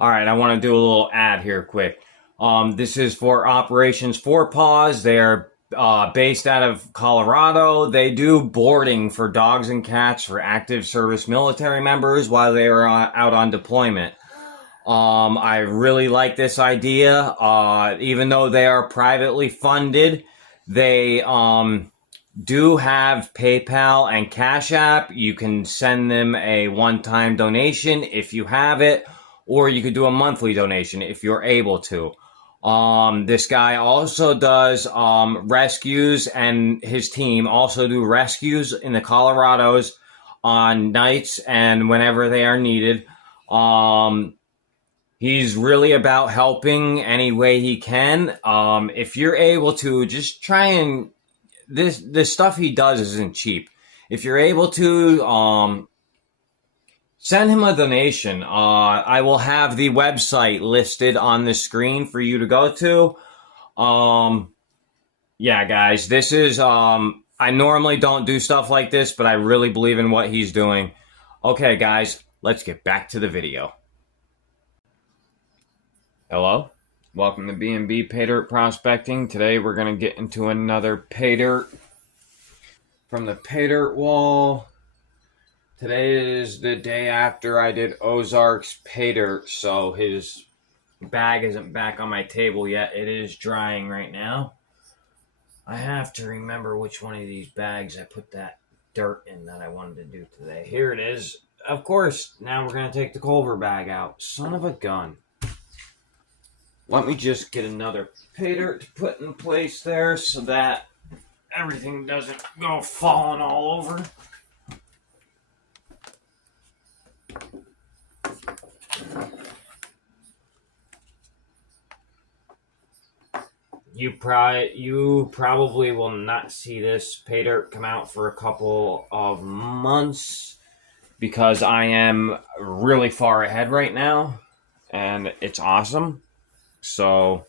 All right, I want to do a little ad here quick. This is for Operations Four Paws. They are based out of Colorado. They do boarding for dogs and cats for active service military members while they are out on deployment. I really like this idea. Even though they are privately funded, they do have PayPal and Cash App. You can send them a one-time donation if you have it, or you could do a monthly donation if you're able to. This guy also does rescues, and his team also do rescues in the Colorados on nights and whenever they are needed. He's really about helping any way he can. If you're able to, just try and the stuff he does isn't cheap. If you're able to, send him a donation. I will have the website listed on the screen for you to go to. Yeah, guys, this is, I normally don't do stuff like this, but I really believe in what he's doing. Okay, guys, let's get back to the video. Hello, welcome to B&B Pay Dirt Prospecting. Today we're going to get into another pay dirt from the pay dirt wall. Today is the day after I did Ozark's pay dirt, so his bag isn't back on my table yet. It is drying right now. I have to remember which one of these bags I put that dirt in that I wanted to do today. Here it is. Of course, now we're going to take the Culver bag out. Son of a gun. Let me just get another pay dirt to put in place there so that everything doesn't go falling all over. You probably will not see this pay dirt come out for a couple of months because I am really far ahead right now and it's awesome. So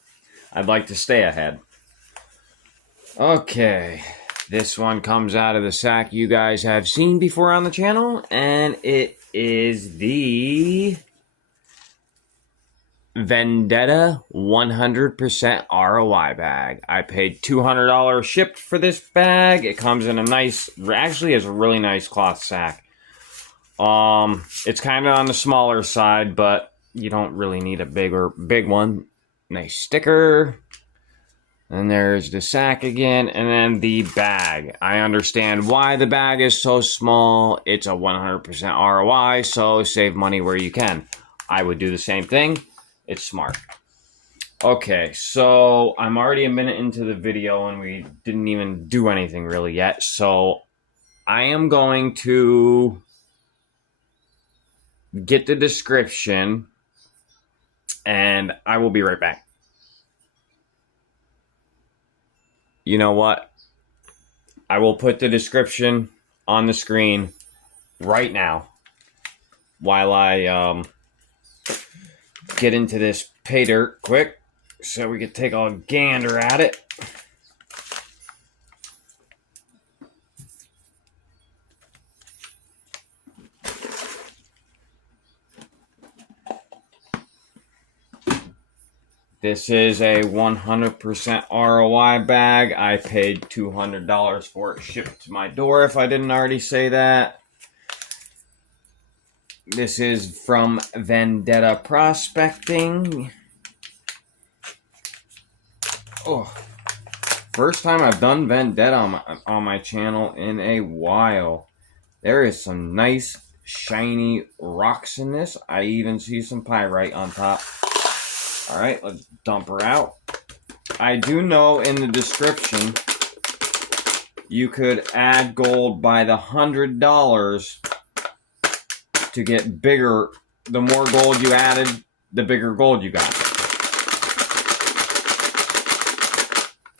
I'd like to stay ahead. Okay, this one comes out of the sack you guys have seen before on the channel, and it is the Vendetta 100% ROI bag. I paid $200 shipped for this bag. It comes in a nice, actually is a really nice cloth sack. It's kind of on the smaller side, but you don't really need a big one. Nice sticker. And there's the sack again, and then the bag. I understand why the bag is so small. It's a 100% ROI, so save money where you can. I would do the same thing. It's smart. Okay, so I'm already a minute into the video, and we didn't even do anything really yet. So I am going to get the description, and I will be right back. You know what? I will put the description on the screen right now while I get into this pay dirt quick so we can take a gander at it. This is a 100% ROI bag. I paid $200 for it shipped to my door, if I didn't already say that. This is from Vendetta Prospecting. Oh, first time I've done Vendetta on my channel in a while. There is some nice shiny rocks in this. I even see some pyrite on top. All right, let's dump her out. I do know in the description you could add gold by the $100 to get bigger. The more gold you added, the bigger gold you got.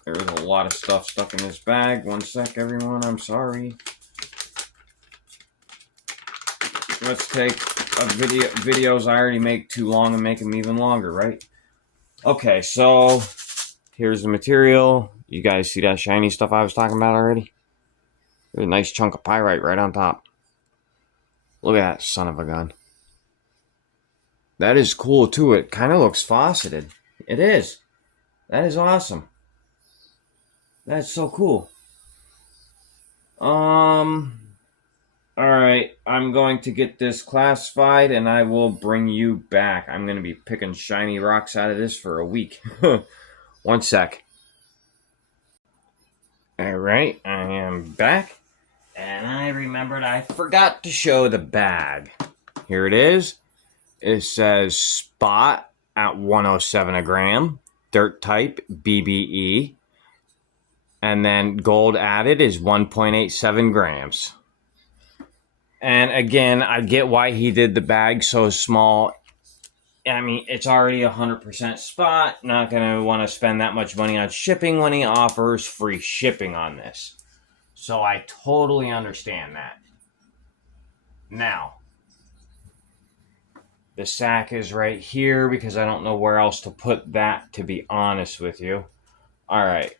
There's a lot of stuff stuck in this bag. One sec, everyone. I'm sorry. Let's take videos I already make too long and make them even longer, right? Okay, so here's the material. You guys see that shiny stuff I was talking about already? There's a nice chunk of pyrite right on top. Look at that son of a gun. That is cool too. It kind of looks fauceted. It is. That is awesome. That's so cool. Alright, I'm going to get this classified and I will bring you back. I'm going to be picking shiny rocks out of this for a week. One sec. Alright, I am back. And I remembered I forgot to show the bag. Here it is. It says spot at 107 a gram. Dirt type BBE. And then gold added is 1.87 grams. And again, I get why he did the bag so small. I mean, it's already 100% spot. Not going to want to spend that much money on shipping when he offers free shipping on this. So I totally understand that. Now, the sack is right here because I don't know where else to put that, to be honest with you. All right.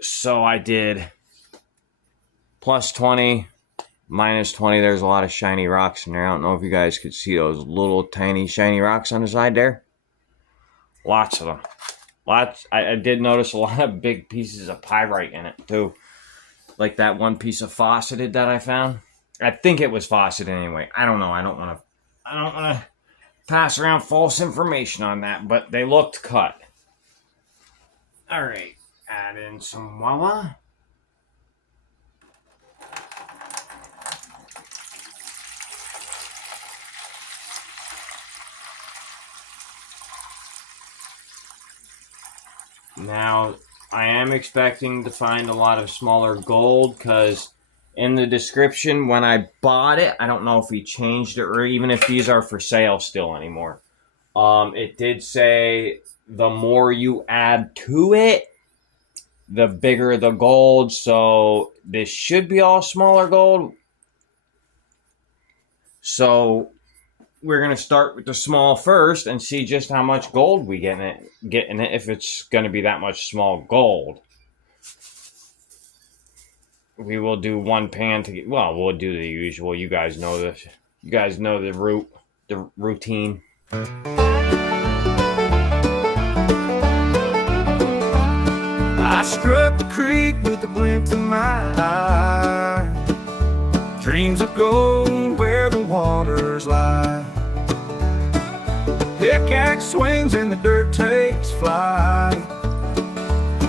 So I did plus 20, minus 20. There's a lot of shiny rocks in there. I don't know if you guys could see those little tiny shiny rocks on the side there. Lots of them. Lots. I did notice a lot of big pieces of pyrite in it too. Like that one piece of fauceted that I found. I think it was fauceted anyway. I don't know. I don't want to pass around false information on that, but they looked cut. All right. Add in some Wawa. Now, I am expecting to find a lot of smaller gold because in the description when I bought it, I don't know if he changed it or even if these are for sale still anymore. It did say the more you add to it, the bigger the gold, so this should be all smaller gold. So we're going to start with the small first and see just how much gold we get in it if it's going to be that much small gold. We will do one pan to get, well, we'll do the usual. You guys know this. You guys know the routine. I struck the creek with a glint in my eye. Dreams of gold where the waters lie. Pickaxe swings and the dirt takes flight,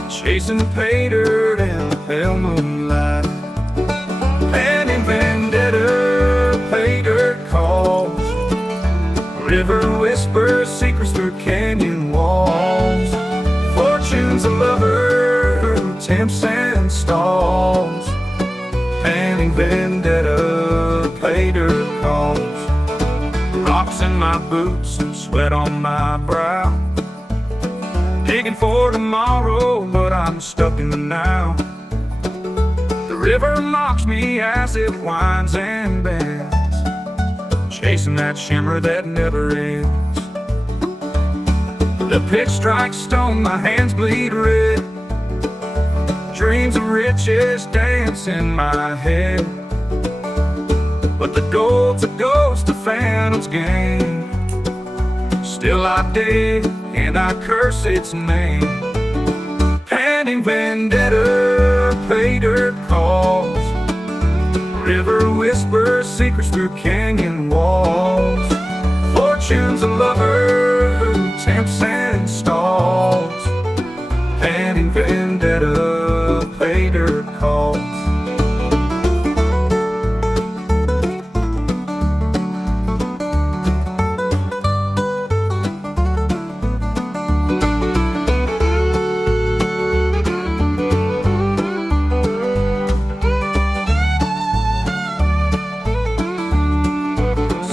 chasing the pay dirt in the pale moonlight. Planning vendetta, pay dirt calls. River whispers secrets through canyon walls. Fortune's a lover who tempts and stalls. Panning vendetta, pay dirt calls. Rocks in my boots and sweat on my brow. Digging for tomorrow, but I'm stuck in the now. The river mocks me as it winds and bends, chasing that shimmer that never ends. The pick strikes stone, my hands bleed red. Dreams of riches dance in my head, but the gold's a ghost, a phantom's game. Still I dig and I curse its name. Panning vendetta, pay dirt calls. River whispers secrets through canyon walls. Fortune's a lover who tempts and stalls. Panning vendetta, pay dirt calls.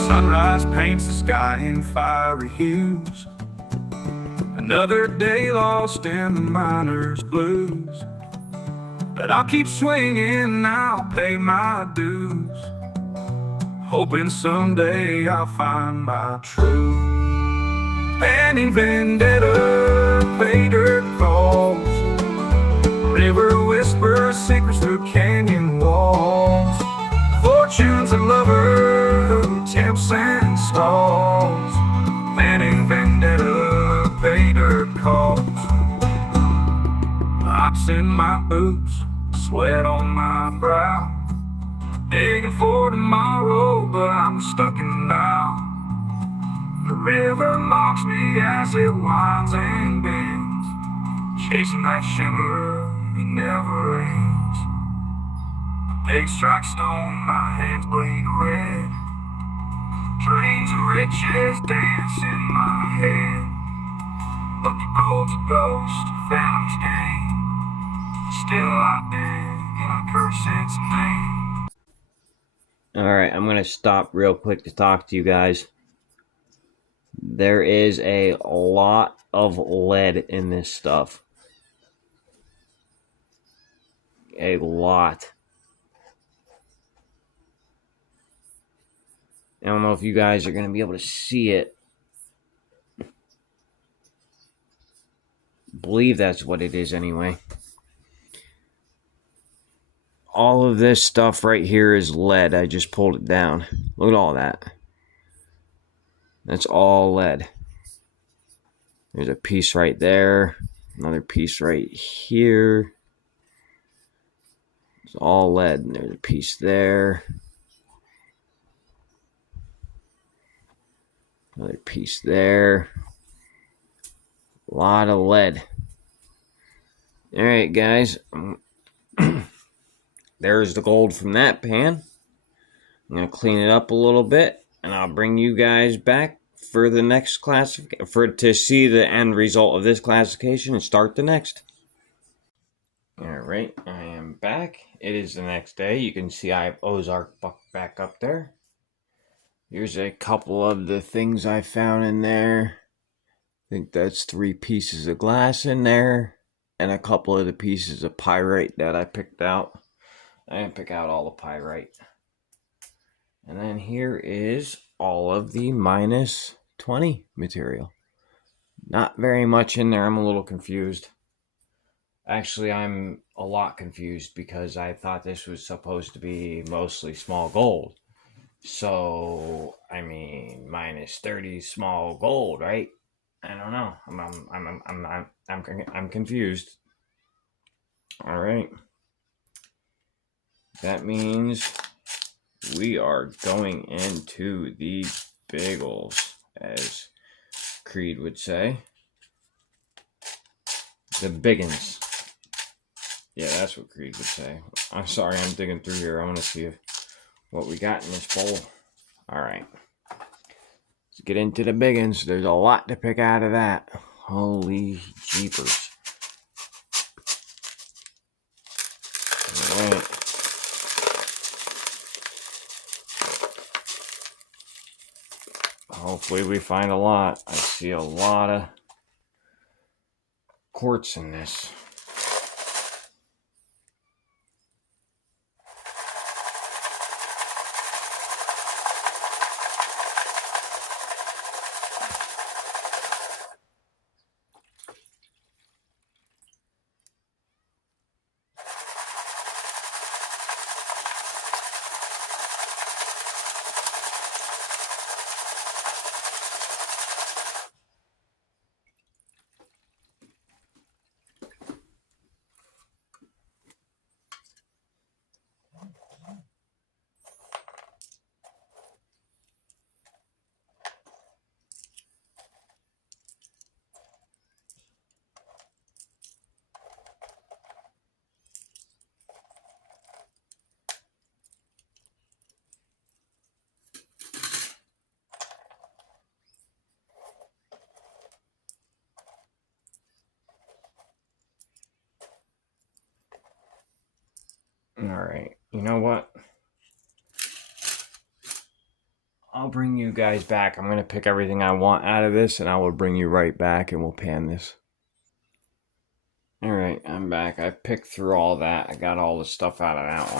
Sunrise paints the sky in fiery hues. Another day lost in the miner's blues. But I'll keep swinging, I'll pay my dues, hoping someday I'll find my truth. Panning vendetta, pay dirt calls. River whispers secrets through canyon walls. Fortune's a lover who tempts and stalls. Panning Socks in my boots, sweat on my brow. Begging for tomorrow, but I'm stuck in now. The river mocks me as it winds and bends, chasing that shimmer, it never ends. Big strike stone, my hands bleed red. Dreams of riches dance in my head. But the gold's a ghost, phantom's game. Still I beg and I curse its name. Alright, I'm going to stop real quick to talk to you guys. There is a lot of lead in this stuff. A lot. I don't know if you guys are going to be able to see it. I believe that's what it is anyway. All of this stuff right here is lead. I just pulled it down. Look at all that. That's all lead. There's a piece right there. Another piece right here. It's all lead. And there's a piece there. Another piece there. A lot of lead. Alright, guys. There's the gold from that pan. I'm going to clean it up a little bit, and I'll bring you guys back for the next classification, to see the end result of this classification and start the next. Alright, I am back. It is the next day. You can see I have Ozark back up there. Here's a couple of the things I found in there. I think that's 3 pieces of glass in there, and a couple of the pieces of pyrite that I picked out. I didn't pick out all the pyrite. And then here is all of the minus 20 material. Not very much in there. I'm a little confused. Actually, I'm a lot confused because I thought this was supposed to be mostly small gold. So, I mean, minus 30 small gold, right? I don't know. I'm confused. All right. That means we are going into the bagels, as Creed would say. The biggins. Yeah, that's what Creed would say. I'm sorry, I'm digging through here. I want to see what we got in this bowl. All right. Let's get into the biggins. There's a lot to pick out of that. Holy jeepers. All right. Hopefully we find a lot. I see a lot of quartz in this. Alright, you know what? I'll bring you guys back. I'm going to pick everything I want out of this, and I will bring you right back, and we'll pan this. Alright, I'm back. I picked through all that. I got all the stuff out of that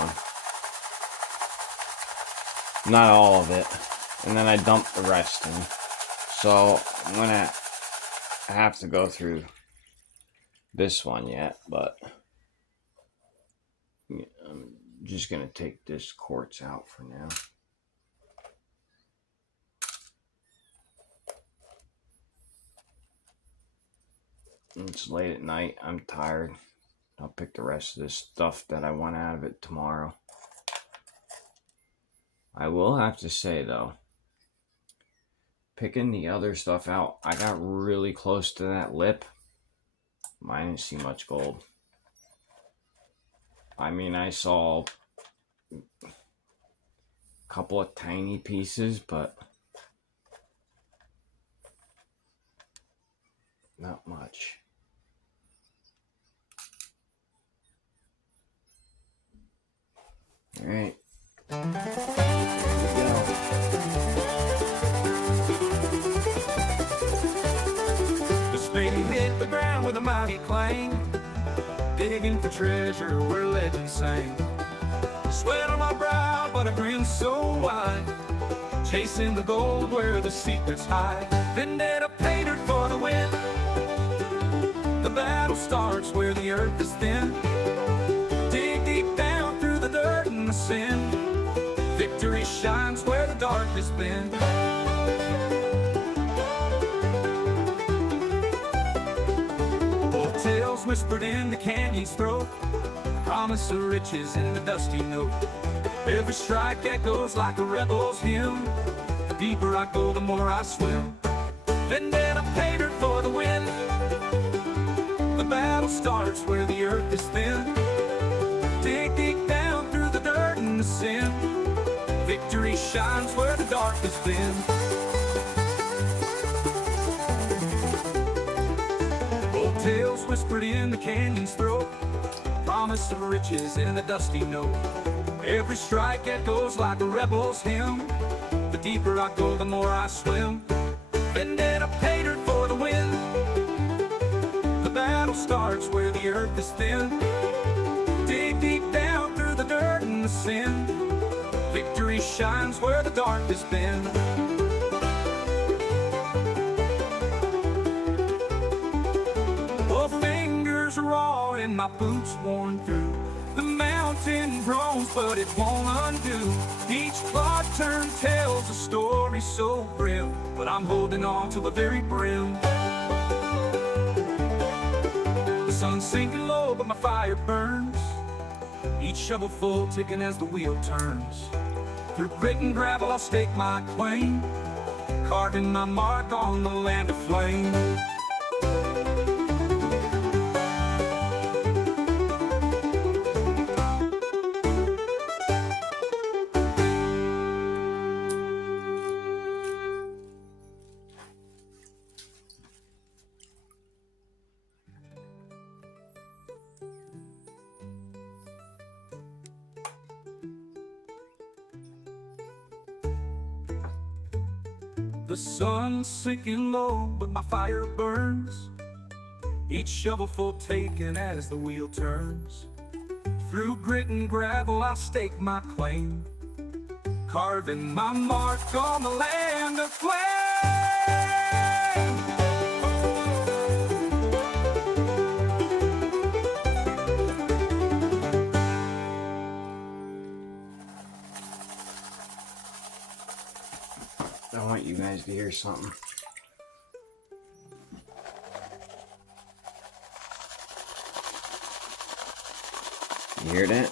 one. Not all of it. And then I dumped the rest in. So, I'm going to have to go through this one yet, but I'm just going to take this quartz out for now. It's late at night. I'm tired. I'll pick the rest of this stuff that I want out of it tomorrow. I will have to say, though, picking the other stuff out, I got really close to that lip. I didn't see much gold. I mean, I saw a couple of tiny pieces, but not much. All right. There we go. The spade hit the ground with a mighty clang, digging for treasure where legends sang. Sweat on my brow, but a grin so wide, chasing the gold where the secrets hide. Vendetta paid dirt for the win. The battle starts where the earth is thin. Dig deep down through the dirt and the sin. Victory shines where the darkness been. Old tales whispered in the canyon's throat, promise of riches in the dusty note. Every strike echoes like a rebel's hymn. The deeper I go, the more I swim. Vendetta paid dirt for the win. The battle starts where the earth is thin. Dig deep down through the dirt and the sin. Victory shines where the dark has been. Old tales whispered in the canyon's throat, promise of riches in the dusty note. Every strike echoes like a rebel's hymn. The deeper I go, the more I swim. Vendetta paid dirt for the win. The battle starts where the earth is thin. Dig deep down through the dirt and the sin. Victory shines where the dark has been. Oh, fingers raw and my boots worn through. The mountain groans, but it won't undo. Each claw turn tells a story so grim, but I'm holding on to the very brim. The sun's sinking low, but my fire burns. Each shovelful ticking as the wheel turns. Through grit and gravel I'll stake my claim, carving my mark on the land of flame. The sun's sinking low, but my fire burns. Each shovelful taken as the wheel turns. Through grit and gravel I'll stake my claim, carving my mark on the land of flame. I want you guys to hear something. You hear that?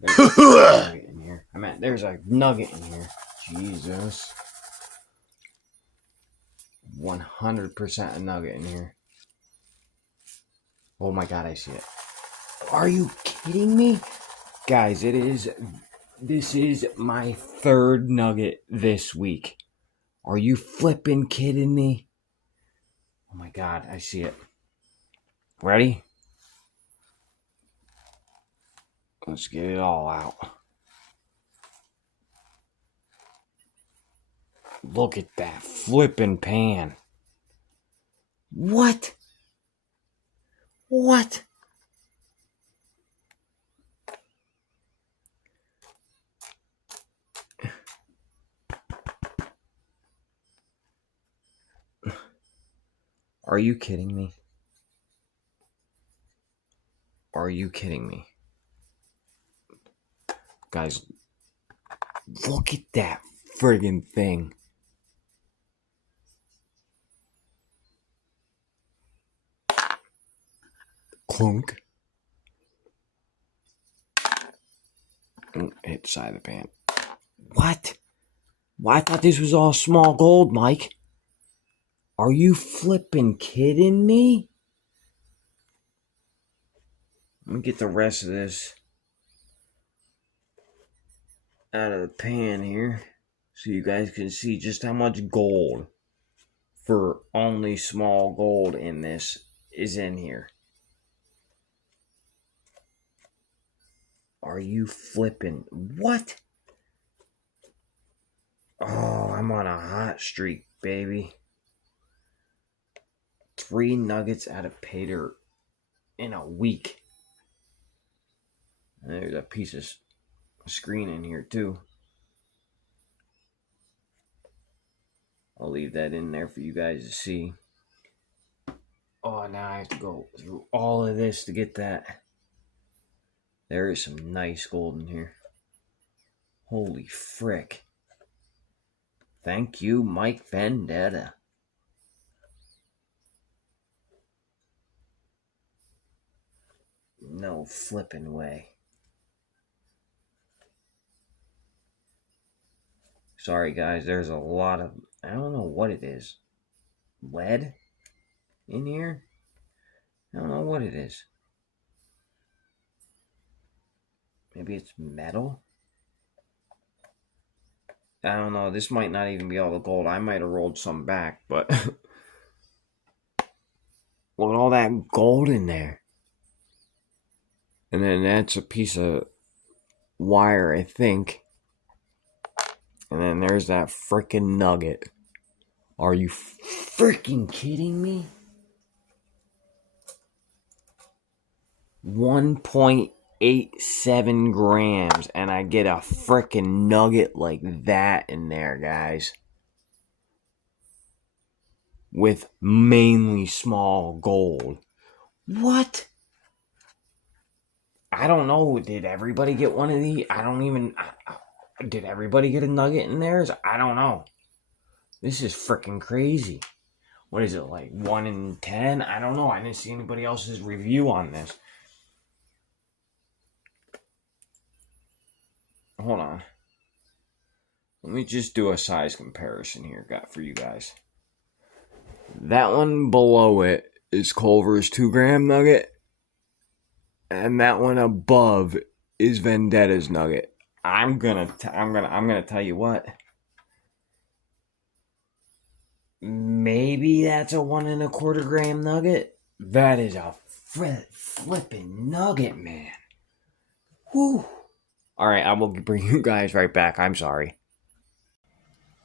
There's a nugget in here. There's a nugget in here. Jesus. 100% a nugget in here. Oh my god, I see it. Are you kidding me? Guys, this is my third nugget this week. Are you flipping kidding me? Oh my god, I see it. Ready? Let's get it all out. Look at that flipping pan. What? What? Are you kidding me? Are you kidding me? Guys, look at that friggin' thing. Clunk. Hit the side of the pan. What? Well, I thought this was all small gold, Mike. Are you flipping kidding me? Let me get the rest of this out of the pan here so you guys can see just how much gold for only small gold in this is in here. Are you flipping? What? Oh, I'm on a hot streak, baby. 3 nuggets out of pay dirt in a week. And there's a piece of screen in here too. I'll leave that in there for you guys to see. Oh, now I have to go through all of this to get that. There is some nice gold in here. Holy frick. Thank you, Mike Vendetta. No flipping way. Sorry, guys. There's a lot of... I don't know what it is. Lead in here? I don't know what it is. Maybe it's metal? I don't know. This might not even be all the gold. I might have rolled some back, but... Look at all that gold in there. And then that's a piece of wire, I think. And then there's that freaking nugget. Are you freaking kidding me? 1.87 grams, and I get a freaking nugget like that in there, guys. With mainly small gold. What? I don't know. Did everybody get one of these? I don't even... Did everybody get a nugget in theirs? I don't know. This is freaking crazy. What is it, like 1 in 10? I don't know. I didn't see anybody else's review on this. Hold on. Let me just do a size comparison here for you guys. That one below it is Culver's 2-gram nugget. And that one above is Vendetta's nugget. I'm gonna tell you what. Maybe that's a 1 1/4 gram nugget. That is a flipping nugget, man. Whew. All right, I will bring you guys right back. I'm sorry.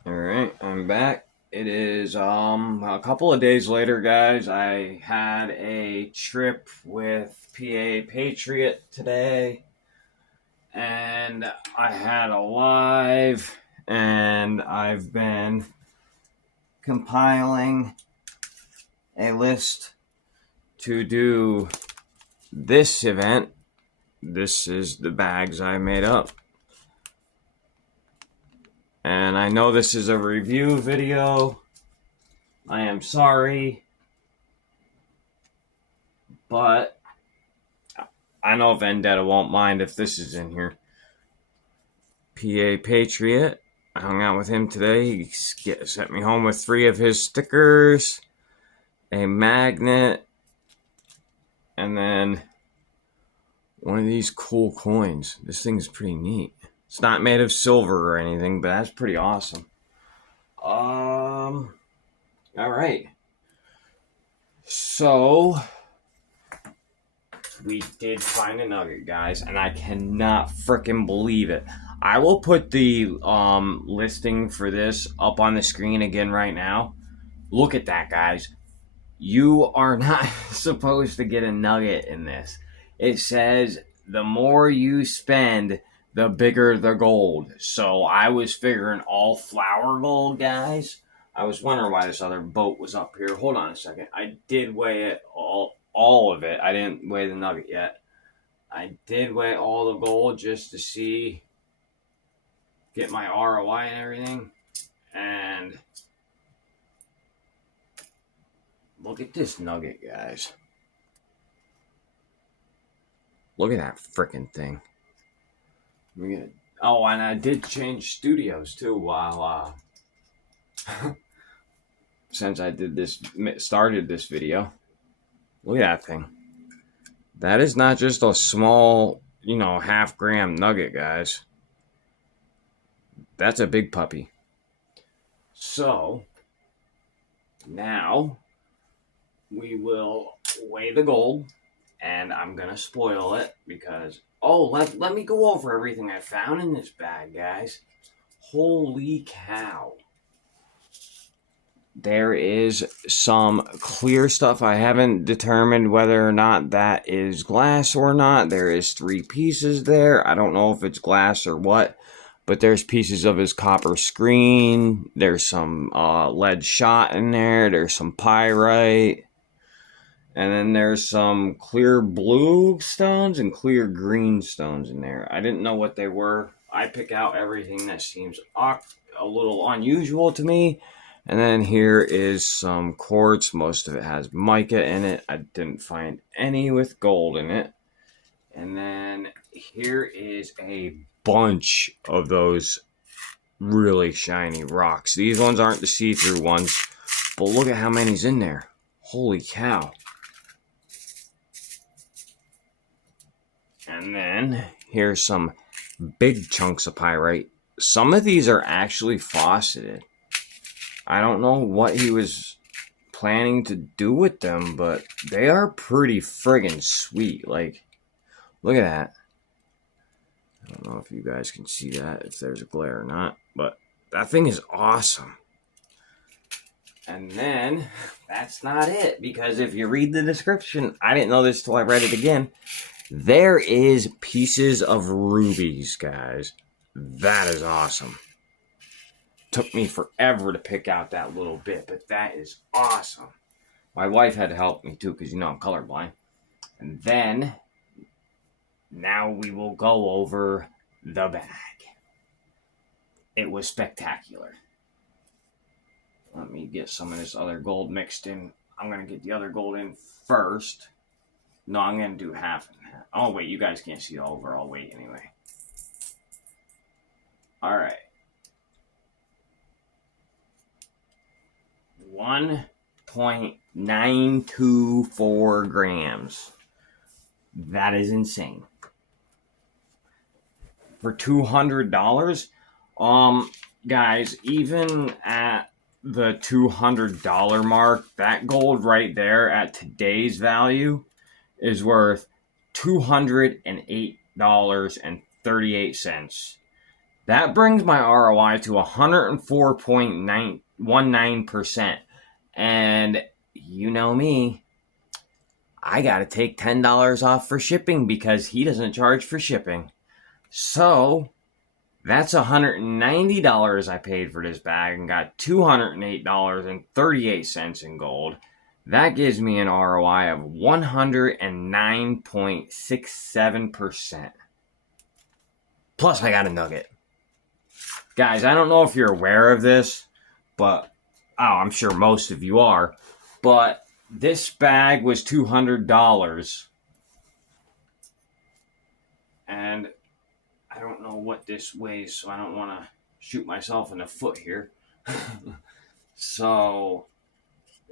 All right, I'm back. It is a couple of days later, guys. I had a trip with PA Patriot today. And I had a live, and I've been compiling a list to do this event. This is the bags I made up. And I know this is a review video. I am sorry. But I know Vendetta won't mind if this is in here. PA Patriot. I hung out with him today. He sent me home with 3 of his stickers, a magnet, and then one of these cool coins. This thing's pretty neat. It's not made of silver or anything, but that's pretty awesome. All right. So we did find a nugget, guys, and I cannot freaking believe it. I will put the listing for this up on the screen again right now. Look at that, guys. You are not supposed to get a nugget in this. It says the more you spend, the bigger the gold. So I was figuring all flour gold, guys. I was wondering why this other boat was up here. Hold on a second. I did weigh it all of it. I didn't weigh the nugget yet. I did weigh all the gold just to see, get my ROI and everything. And look at this nugget, guys. Look at that freaking thing. Oh, and I did change studios too while since I started this video. Look at that thing. That is not just a small, half-gram nugget, guys. That's a big puppy. So, now we will weigh the gold, and I'm going to spoil it because, let me go over everything I found in this bag, guys. Holy cow. There is some clear stuff. I haven't determined whether or not that is glass or not. There is 3 pieces there. I don't know if it's glass or what, but there's pieces of his copper screen. There's some lead shot in there. There's some pyrite. And then there's some clear blue stones and clear green stones in there. I didn't know what they were. I pick out everything that seems a little unusual to me. And then here is some quartz. Most of it has mica in it. I didn't find any with gold in it. And then here is a bunch of those really shiny rocks. These ones aren't the see-through ones, but look at how many's in there. Holy cow. And then here's some big chunks of pyrite. Some of these are actually faceted. I don't know what he was planning to do with them, but they are pretty friggin' sweet. Like, look at that. I don't know if you guys can see that, if there's a glare or not, but that thing is awesome. And then, that's not it, because if you read the description, I didn't know this till I read it again, there is pieces of rubies, guys. That is awesome. Took me forever to pick out that little bit, but that is awesome. My wife had to help me too, because I'm colorblind. And then, now we will go over the bag. It was spectacular. Let me get some of this other gold mixed in. I'm going to get the other gold in first. No, I'm going to do half and half. Oh, wait, you guys can't see the overall weight anyway. All right. 1.924 grams. That is insane. For $200, guys, even at the $200 mark, that gold right there at today's value is worth $208.38. That brings my ROI to 104.919%. And you know me, I got to take $10 off for shipping because he doesn't charge for shipping. So that's $190 I paid for this bag and got $208.38 in gold. That gives me an ROI of 109.67%. Plus, I got a nugget. Guys, I don't know if you're aware of this, but I'm sure most of you are. But this bag was $200. And I don't know what this weighs, so I don't want to shoot myself in the foot here. So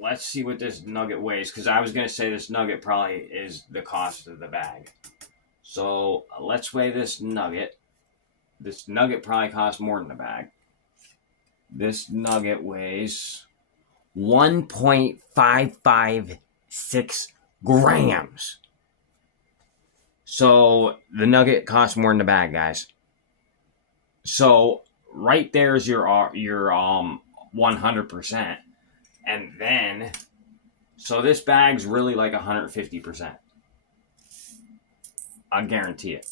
let's see what this nugget weighs, because I was going to say this nugget probably is the cost of the bag. So let's weigh this nugget. This nugget probably costs more than the bag. This nugget weighs 1.556 grams. So the nugget costs more than the bag, guys. So right there is your 100%. And then, so this bag's really like 150%. I guarantee it.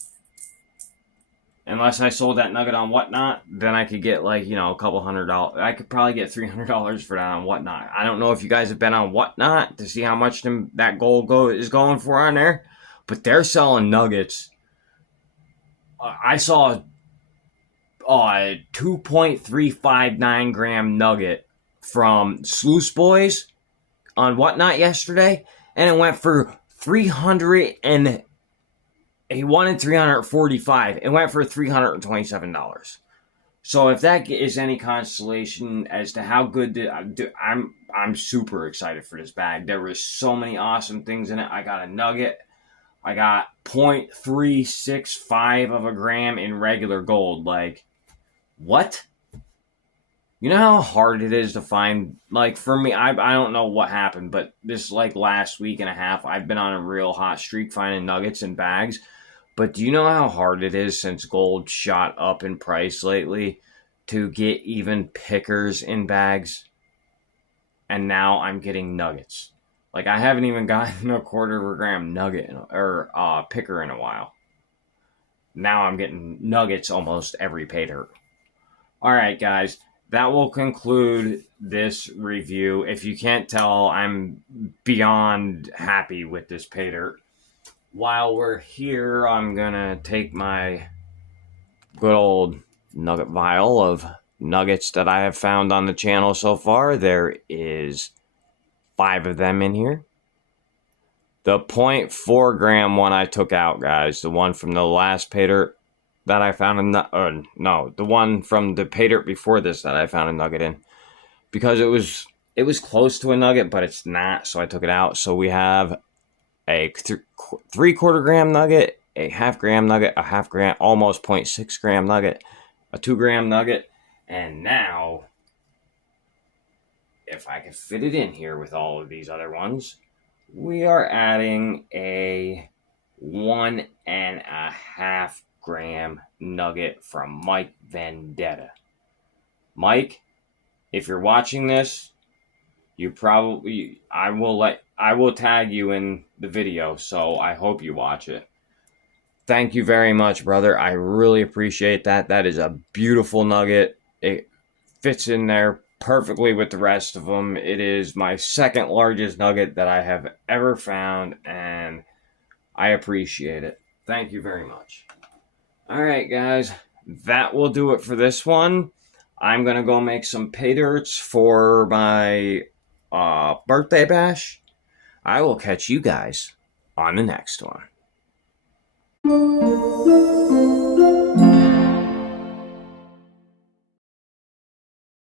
Unless I sold that nugget on Whatnot, then I could get like, a couple $100. I could probably get $300 for that on Whatnot. I don't know if you guys have been on Whatnot to see how much that gold is going for on there. But they're selling nuggets. I saw a 2.359 gram nugget from Sluice Boys on Whatnot yesterday. And it went for $380. he wanted $345. It went for $327. So if that is any consolation as to how good I'm super excited for this bag. There was so many awesome things in it. I got a nugget. I got 0.365 of a gram in regular gold. Like, what? You know how hard it is to find, like, for me, I don't know what happened, but this, like, last week and a half, I've been on a real hot streak finding nuggets in bags. But do you know how hard it is since gold shot up in price lately to get even pickers in bags? And now I'm getting nuggets. Like, I haven't even gotten a quarter of a gram nugget or picker in a while. Now I'm getting nuggets almost every pay dirt. All right, guys. That will conclude this review. If you can't tell, I'm beyond happy with this pay dirt. While we're here, I'm going to take my good old nugget vial of nuggets that I have found on the channel so far. There is 5 of them in here. The 0.4 gram one I took out, guys. The one from the last pay dirt that I found the one from the pay dirt before this that I found a nugget in. Because it was close to a nugget, but it's not, so I took it out. So we have a 3/4 gram nugget, a half gram nugget, a half gram, almost 0.6 gram nugget, a 2 gram nugget, and now, if I can fit it in here with all of these other ones, we are adding a 1.5 gram nugget from Mike Vendetta. Mike, if you're watching this, I will tag you in the video, so I hope you watch it. Thank you very much, brother. I really appreciate that. That is a beautiful nugget. It fits in there perfectly with the rest of them. It is my second largest nugget that I have ever found, and I appreciate it. Thank you very much. All right, guys. That will do it for this one. I'm going to go make some pay dirts for my birthday bash. I will catch you guys on the next one.